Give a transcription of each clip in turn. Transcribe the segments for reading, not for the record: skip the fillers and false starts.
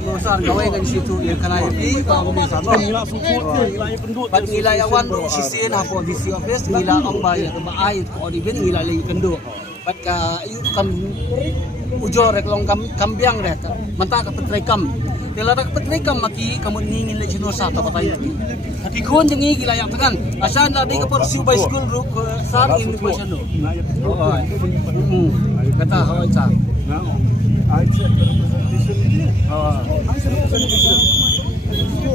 Besar gawe kan situ dia kana di kalau misal bat nilai awan sisin hapo DC office nila ang bayar ke baai ko di bin nila lagi kendo bat ka kam ujo rek long kambiang rek menta ka petrekam tela ka petrekam maki kamu ngingin le jino sa ta patai ki kon jengi gila yang tekan asan da di ka por siu by school ru sar in question no kata hawa cha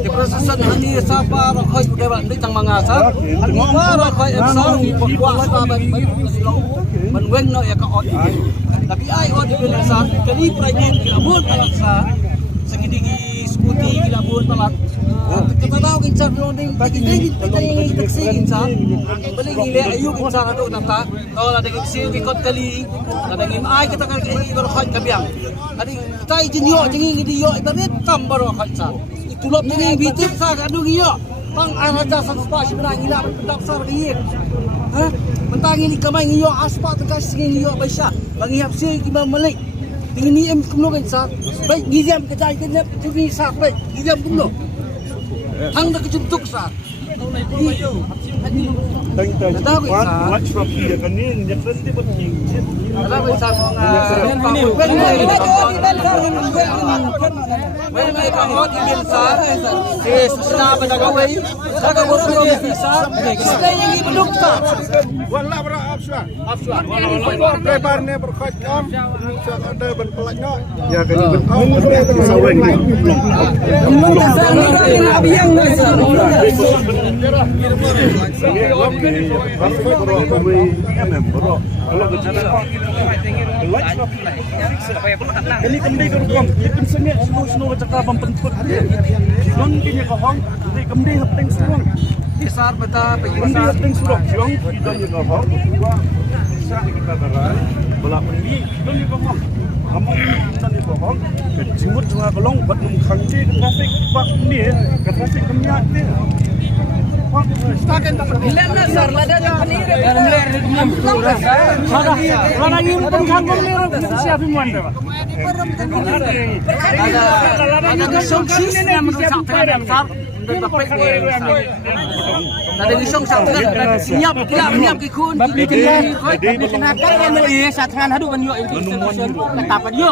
di prosesan hani sapa rakhoi dewa ndi tang mangasar ngomba rakhoi emsor ni pokwa sa ban weng no ya ka ot tapi ai ot di belasa kali private kilabun talaksa segidigi skuti kilabun talak kita tahu kincar loading bagi ding taksi kincar beli gile ayu kincar ado nata kalau ada taksi ikut kali ada ngim ai kita kan kali rakhoi kabiang adi tai jinyo jingi ngidi yo ibarat tambah rakhoi sa tulop ni bitik sa adu giyo pang araja sa spasi benang ila pendap sar giye ha mentang ini kamai giyo aspa tegas giyo baisha bagi hapsi ki malik ini em kumno kan sa baik giam kedai kenap tugi sa baik giam kumno hang dak juntuk sa watch from here kan ni yang nanti penting ada bisa May kahot ibil sa susna panagaway saka boso bisa sila yang ibulok sa wala bra afswa prebar ne berkhot kam ada ban pelaknya ya kan ban saweng abiyang ini kembali ke rumah ikan sengit semua cakap membentuk don kini kahong di kembali hapeng surong besar beta kembali hapeng surong jong don ni kahong bisa kita terai bola pendi don ni kahong kamu don ni kahong jimut tengah kolong buat mengkanti ke trafik pak ni ke trafik kemiat ni Stakan lena sar lada yang penir Mana ingin pengkangkung ni siapa mana? ada gesong sis yang merusak terhadap sar dan bapak ada gesong sar siap kila siap kikun kenapa yang meli satran hadu kan yo institution kata apa yo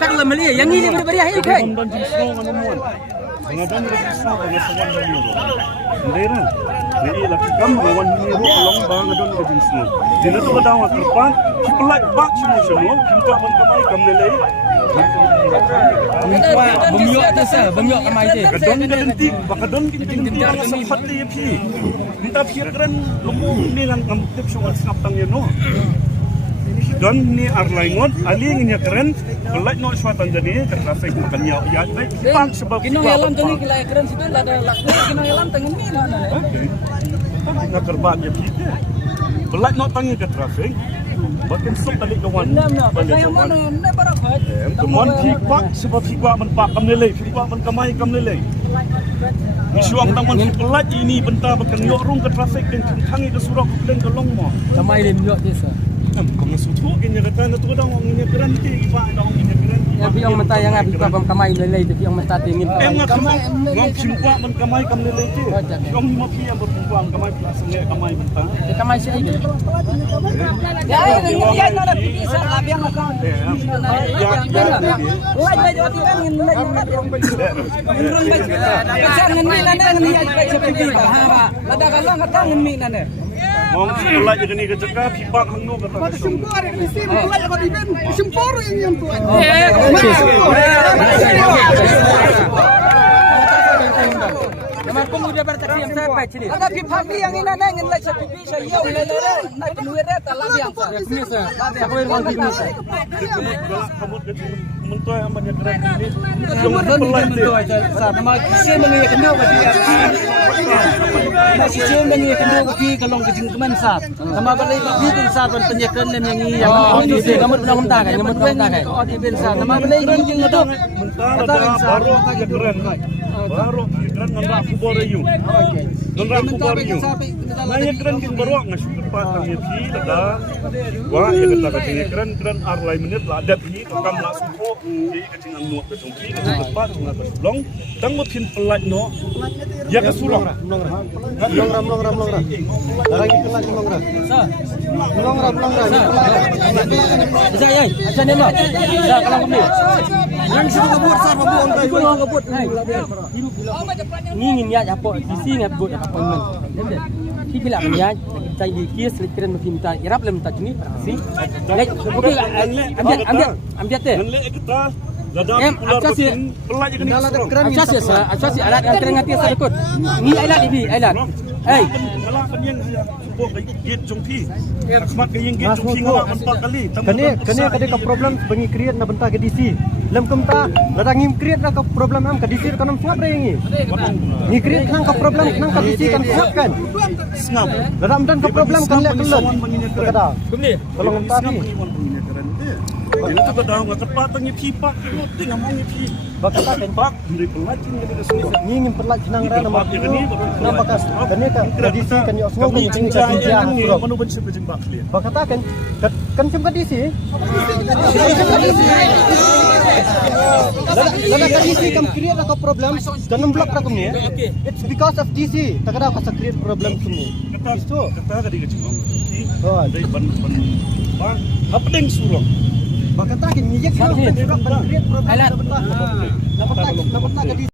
tak le meli yang ini beri ayo kai Ngadan resisna dengan sewan dari itu. Sendiri, jadi lagi kamu lawan ini long bang ngadan resisna. Jadi tu kadang waktu depan, pelak bak semua, kita pun kamai kamlelai. bumyok tu sah bumyok kamai je Kadang nanti, bakadon kita orang sempat dia pi. Minta pikiran lumung ni kan kamtip sungai snap tangnya no. Dan ni arlaingot alingnya keren belai no suatan jadi trafik makanya ya baik pak sebab kino yalam tani kila keren situ ada lakna kino yalam tangan ni nak kerbat ya pikir belai no tangi ke trafik bahkan sok tadi kawan yang mana ni barak teman pak sebab pak menpak kamnilai pak menkamai kamnilai Misuang taman pelat ini bentar bahkan nyorong ke trafik dan tangi ke surak dan ke longmo kamai lim yo tu sah kamu suatu ini kata tu dah orang ini garanti pak dah orang ini garanti ya yang mentah yang habis bab kamai lelai tu yang mentah tingin kamai ngom simpa men kamai kam lelai tu ngom mapi yang berpuang kamai plasnya kamai mentah kamai si aja ya ini dia nak bisa abiang akan lagi jadi kan ingin ada kalau kata ngemi nana ngom sekolah jadi ni kecekap hipak hangno kata Sempor yang mesti mulai apa di ben sempor yang tuan. Memang pemuda bercakap yang sampai sini. Ada pipi yang ini nana ingin lagi pipi saya yang lelere naik penuh reta lagi yang saya. Aku yang mau pipi saya. Kamu mentua yang banyak keren ini. Kemudian mentua aja sama kisi mengenai kenal bagi kisi mengenai kenal bagi kalau kecing teman saat sama balai bagi tu saat penyekan yang itu kamu pernah mentah kan yang mentah kan di bensa sama balai yang itu mentah baru keren nanda aku baru you Nonrang ko baru nyo. Naya keren king baru nga sukat ang yapi lada. Wah ya kata kacing keren arlay menit lah ada pi kam la supo di kacing ang muak kacing pi kacing tepat sungai kasulong tang mo pin pelat no. Ya kasulong. Longra. Darang pelat longra. Longra. Saya aja ni lah. Dah kalau kami. Yang sino kabur sa pabuong tayo. Ibu orang kebut. Ni niat apa di sini kebut appointment. Khi bila niat tay di kia selikiran minta irap lem tak ni si. Lek okey ambil teh. Nan le kita lada Em ular asasi pelat je kena kasulong. asasi alat yang kena ngati sedekut. Ni alat ini alat. Eh, Ngalah penyeng supo git jong pi. Khmat gayeng git jong pi ngalah 4 kali. Kene kada ka problem bengi create na benta ke DC. Lem kemta ladang ngim create na ka problem am ka DC kanam snap re ngi. Ni create nang ka problem nang ka DC kan snap kan. Snap. Ladang dan ka problem kan lek kelon. Kada. kumni. Kalau ngenta ni Ini tu dah ngah tepat tangi pipa, tengah mangi pi. bakata kan Pak, dari pelacin kita ke sini. ni ngim perlat jenang ra nama napa ka kene ka DC kan yo semua ni cing Jangan cing jangan mana benci berjembak dia. bakata kan cim ka DC. Lada ka DC kam create na ka problem kanam block ra kum ni. It's because of DC. Takada ka sa create problem semua. Kata kadi ke cingong. Oh, Dari ban bang, apa deng surong. bakata kan ni ye create problem. Alat. Dapat ka DC.